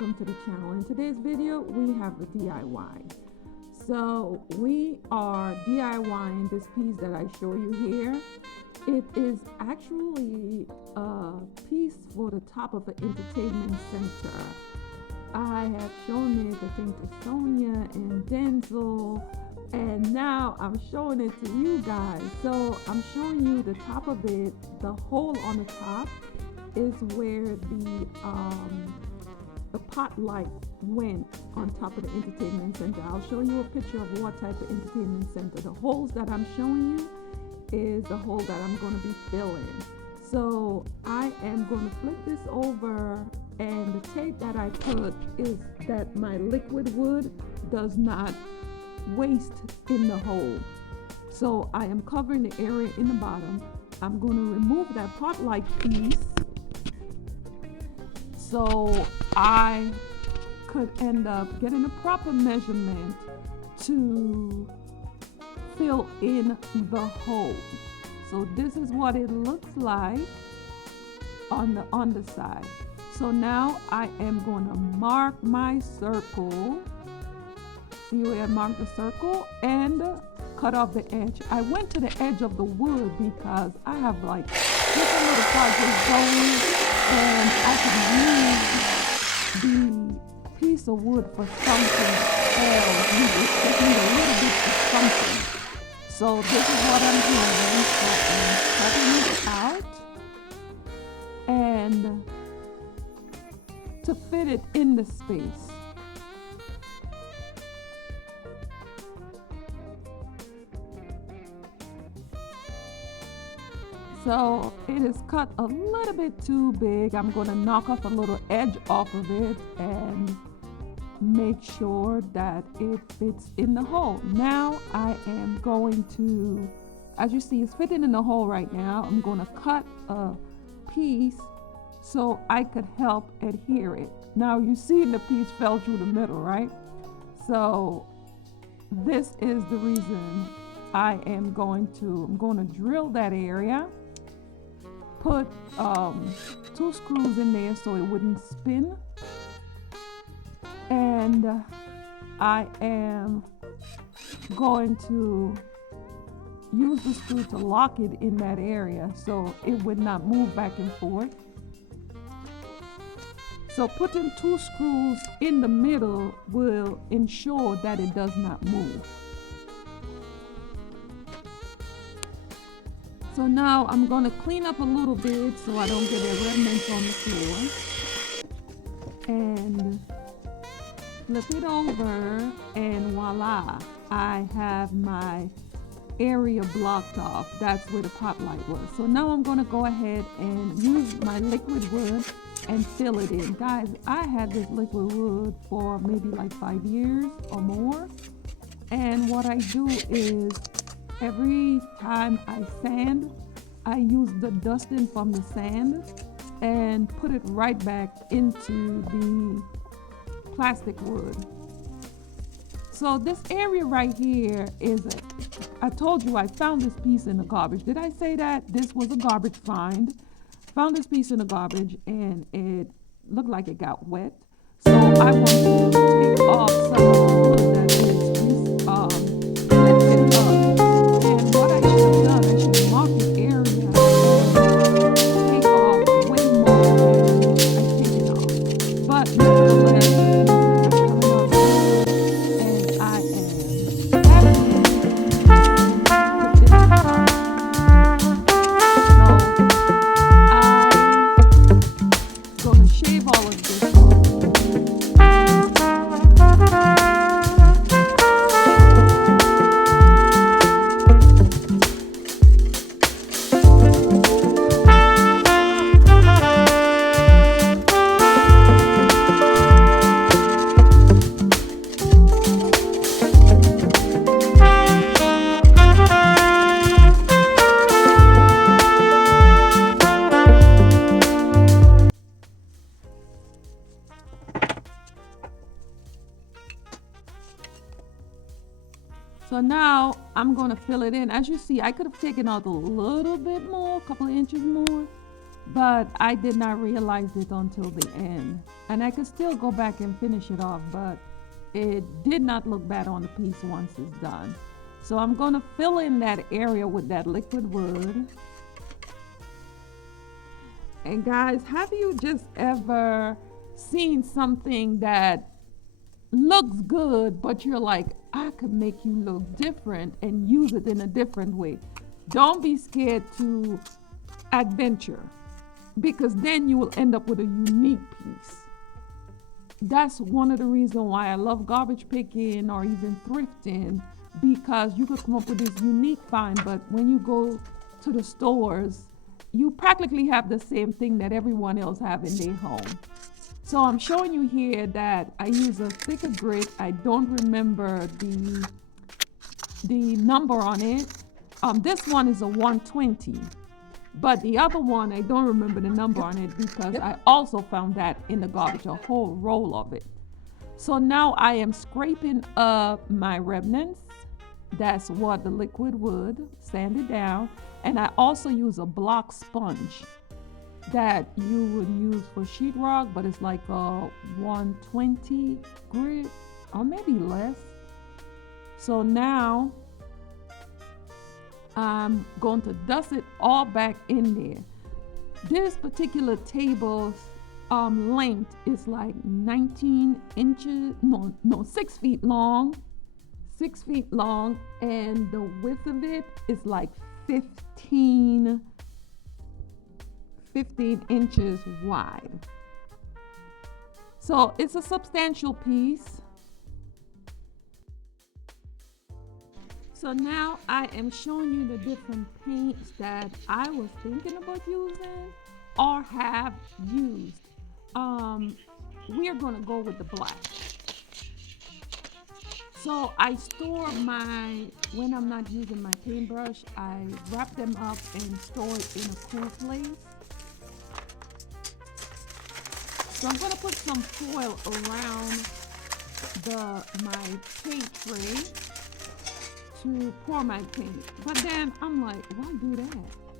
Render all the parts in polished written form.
welcome to the channel. In today's video we have the DIY. So we are DIYing this piece that I show you here. It is actually a piece for the top of an entertainment center. I have shown it, I think, to Sonia and Denzel, and now I'm showing it to you guys. So I'm showing you the top of it. The hole on the top is where the pot light went on top of the entertainment center. I'll show you a picture of what type of entertainment center. The holes that I'm showing you is the hole that I'm going to be filling. So I am going to flip this over, and the tape that I put is that my liquid wood does not waste in the hole. So I am covering the area in the bottom. I'm going to remove that pot light piece so I could end up getting a proper measurement to fill in the hole. So this is what it looks like on the underside. So now I am going to mark my circle. See where I marked the circle, and cut off the edge. I went to the edge of the wood because I have like different little projects going, and I can use the piece of wood for something else. Just need a little bit for something. So this is what I'm doing. I'm cutting it out and to fit it in the space. So it is cut a little bit too big. I'm going to knock off a little edge off of it and make sure that it fits in the hole. Now I am going to, as you see, it's fitting in the hole right now. I'm going to cut a piece so I could help adhere it. Now you see the piece fell through the middle, right? So this is the reason I'm going to drill that area, put 2 screws in there so it wouldn't spin, and I am going to use the screw to lock it in that area so it would not move back and forth. So putting 2 screws in the middle will ensure that it does not move. So now I'm going to clean up a little bit so I don't get a remnant on the floor, and flip it over, and voila, I have my area blocked off. That's where the pot light was. So now I'm going to go ahead and use my liquid wood and fill it in. Guys, I had this liquid wood for maybe like 5 years or more, and what I do is every time I sand, I use the dusting from the sand and put it right back into the plastic wood. So this area right here is I told you I found this piece in the garbage. Did I say that? This was a garbage find. Found this piece in the garbage and it looked like it got wet. So I want to take off some of the wood that is lifted up. And what I should have done, I should have marked the area and take off way more than I take it off. But nevertheless, So now I'm going to fill it in. As you see, I could have taken out a little bit more, a couple of inches more, but I did not realize it until the end. And I could still go back and finish it off, but it did not look bad on the piece once it's done. So I'm going to fill in that area with that liquid wood. And guys, have you just ever seen something that looks good, but you're like, I could make you look different and use it in a different way? Don't be scared to adventure, because then you will end up with a unique piece. That's one of the reasons why I love garbage picking or even thrifting, because you could come up with this unique find, but when you go to the stores, you practically have the same thing that everyone else have in their home. So I'm showing you here that I use a thicker grit. I don't remember the number on it. This one is a 120, but the other one, I don't remember the number on it because I also found that in the garbage, a whole roll of it. So now I am scraping up my remnants. That's what the liquid wood, sand it down. And I also use a block sponge that you would use for sheetrock, but it's like a 120 grit or maybe less. So now I'm going to dust it all back in there. This particular table's length is like 19 inches, no, 6 feet long. 6 feet long, and the width of it is like 15 inches wide. So it's a substantial piece. So now I am showing you the different paints that I was thinking about using or have used. We are going to go with the black. So I store when I'm not using my paintbrush, I wrap them up and store it in a cool place. So I'm gonna put some foil around my paint tray to pour my paint. But then I'm like, why do that?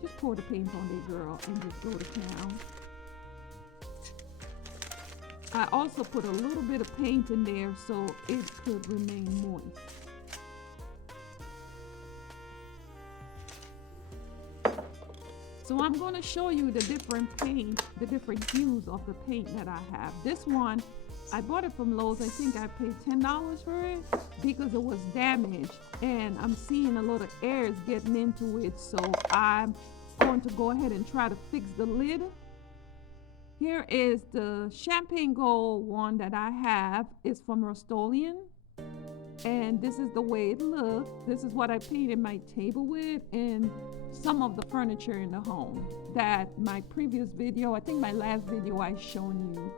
Just pour the paint on there, girl, and just go to town. I also put a little bit of paint in there so it could remain moist. So I'm going to show you the different paint, the different hues of the paint that I have. This one, I bought it from Lowe's. I think I paid $10 for it because it was damaged and I'm seeing a lot of air is getting into it. So I'm going to go ahead and try to fix the lid. Here is the champagne gold one that I have. It's from Rust-Oleum. And this is the way it looks. This is what I painted my table with and some of the furniture in the home. That my previous video, I think my last video, I shown you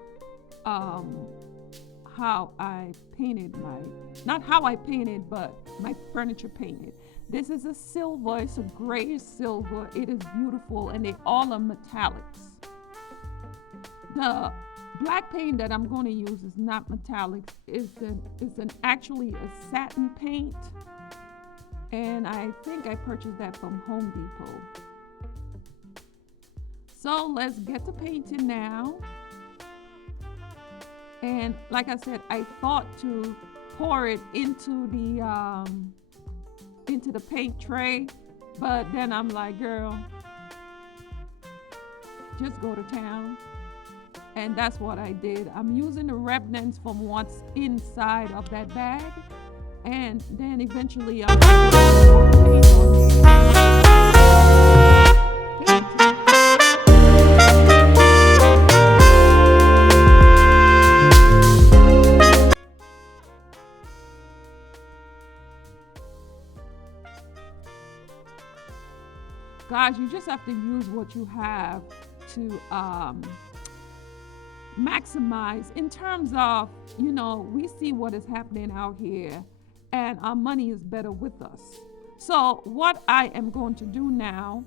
how I painted not how I painted, but my furniture painted. This is a silver, it's a grayish silver. It is beautiful and they all are metallics. The black paint that I'm going to use is not metallic. It's actually a satin paint. And I think I purchased that from Home Depot. So let's get to painting now. And like I said, I thought to pour it into the paint tray. But then I'm like, girl, just go to town. And that's what I did. I'm using the remnants from what's inside of that bag. And then eventually I'm going to pour paint on Guys, you just have to use what you have to maximize in terms of, we see what is happening out here and our money is better with us. So what I am going to do now,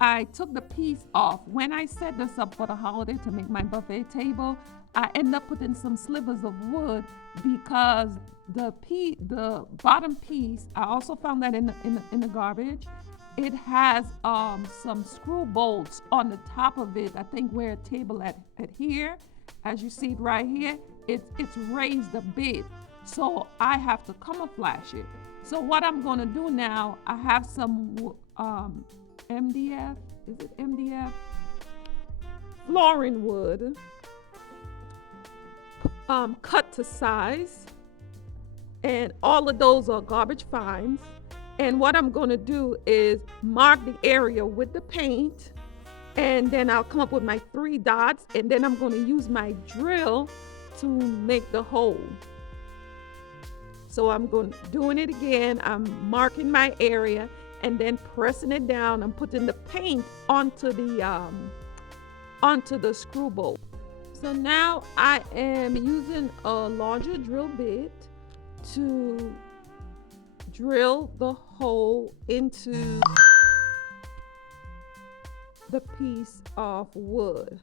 I took the piece off. When I set this up for the holiday to make my buffet table, I end up putting some slivers of wood because the bottom piece, I also found that in the garbage. it has some screw bolts on the top of it. I think where a table at here, as you see it right here, it's raised a bit. So I have to camouflage it. So what I'm gonna do now, I have some MDF, is it MDF? Flooring wood, cut to size. And all of those are garbage fines. And what I'm gonna do is mark the area with the paint, and then I'll come up with my 3 dots, and then I'm gonna use my drill to make the hole. So I'm doing it again. I'm marking my area and then pressing it down. I'm putting the paint onto the screw bolt. So now I am using a larger drill bit to drill the hole into the piece of wood.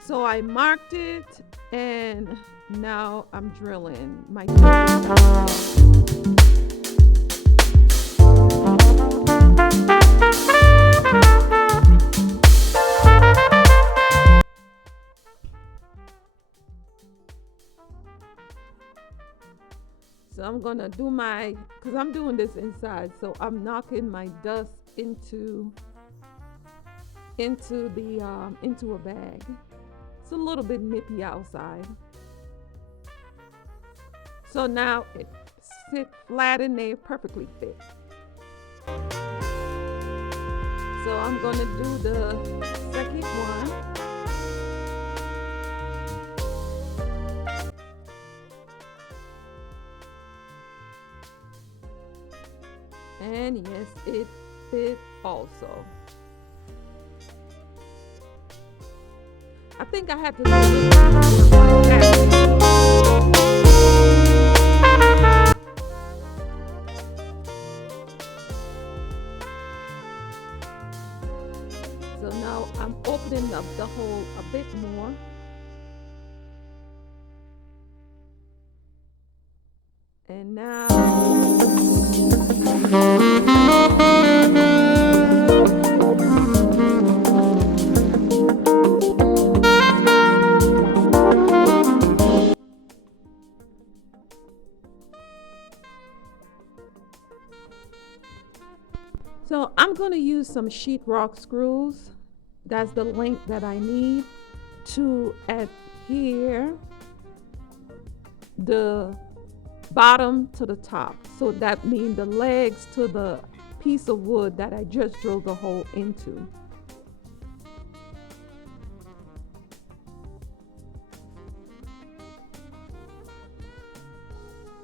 So I marked it, and now I'm drilling my So I'm gonna do because I'm doing this inside, so I'm knocking my dust into a bag. It's a little bit nippy outside. So now it sits flat in there, perfectly fit. So I'm gonna do the second one. And yes, it fit also. I think I had to do this like that. So now I'm opening up the hole a bit more. And now I'm going to use some sheetrock screws. That's the length that I need to adhere the bottom to the top. So that means the legs to the piece of wood that I just drilled the hole into.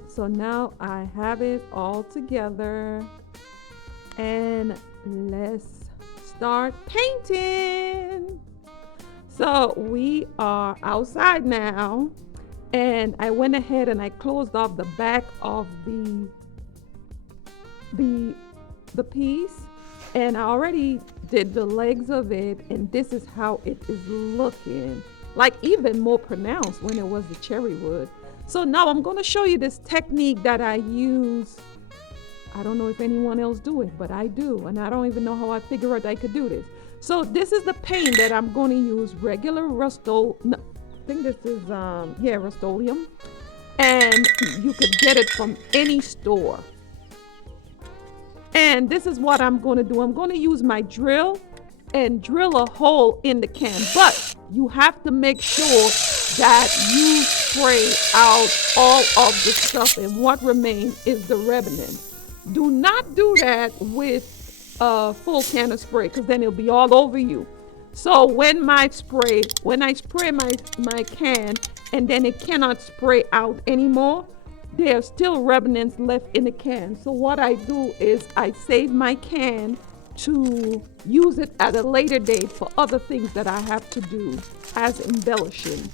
So now I have it all together, and let's start painting. So we are outside now, and I went ahead and I closed off the back of the piece, and I already did the legs of it, and this is how it is looking, like even more pronounced when it was the cherry wood. So now I'm going to show you this technique that I use. I don't know if anyone else do it, but I do, and I don't even know how I figure out I could do this. So this is the paint that I'm going to use, regular Rust-Oleum. I think this is Rust-Oleum, and you could get it from any store. And this is what I'm going to do. I'm going to use my drill and drill a hole in the can, but you have to make sure that you spray out all of the stuff, and what remains is the remnant. Do not do that with a full can of spray, because then it'll be all over you. So when I spray my can and then it cannot spray out anymore, there's still remnants left in the can. So what I do is I save my can to use it at a later date for other things that I have to do as embellishing.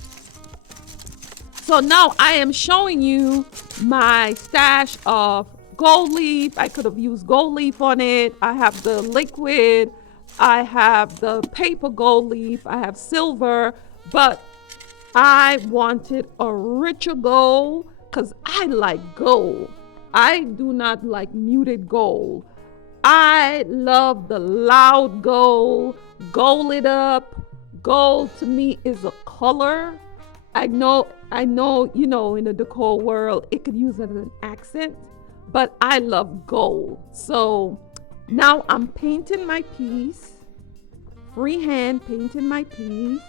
So now I am showing you my stash of gold leaf. I could have used gold leaf on it. I have the liquid, I have the paper gold leaf, I have silver, but I wanted a richer gold because I like gold. I do not like muted gold. I love the loud gold, gold it up. Gold to me is a color. I know, in the decor world, it could use it as an accent, but I love gold. So now I'm painting my piece, freehand painting my piece.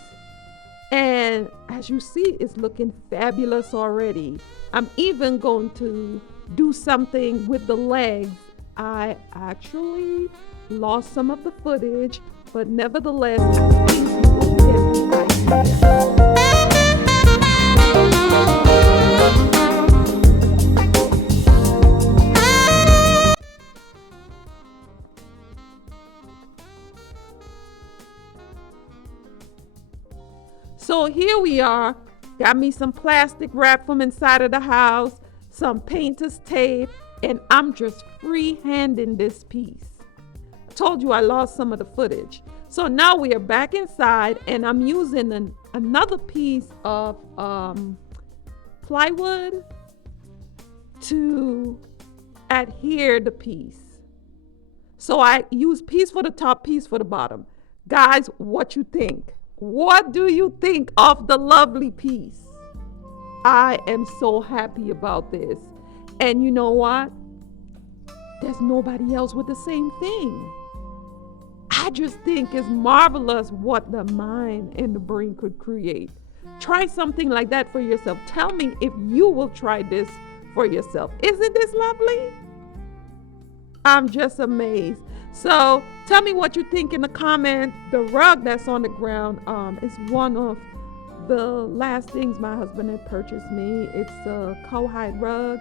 And as you see, it's looking fabulous already. I'm even going to do something with the legs. I actually lost some of the footage, but nevertheless, I think you will get the idea. So here we are. Got me some plastic wrap from inside of the house, some painter's tape, and I'm just free-handing this piece. I told you I lost some of the footage. So now we are back inside, and I'm using another piece of plywood to adhere the piece. So I use piece for the top, piece for the bottom. Guys, what you think? What do you think of the lovely piece? I am so happy about this. And you know what? There's nobody else with the same thing. I just think it's marvelous what the mind and the brain could create. Try something like that for yourself. Tell me if you will try this for yourself. Isn't this lovely? I'm just amazed. So tell me what you think in the comment. The rug that's on the ground is one of the last things my husband had purchased me. It's a cowhide rug.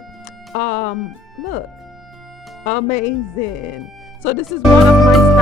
Look, amazing. So this is one of my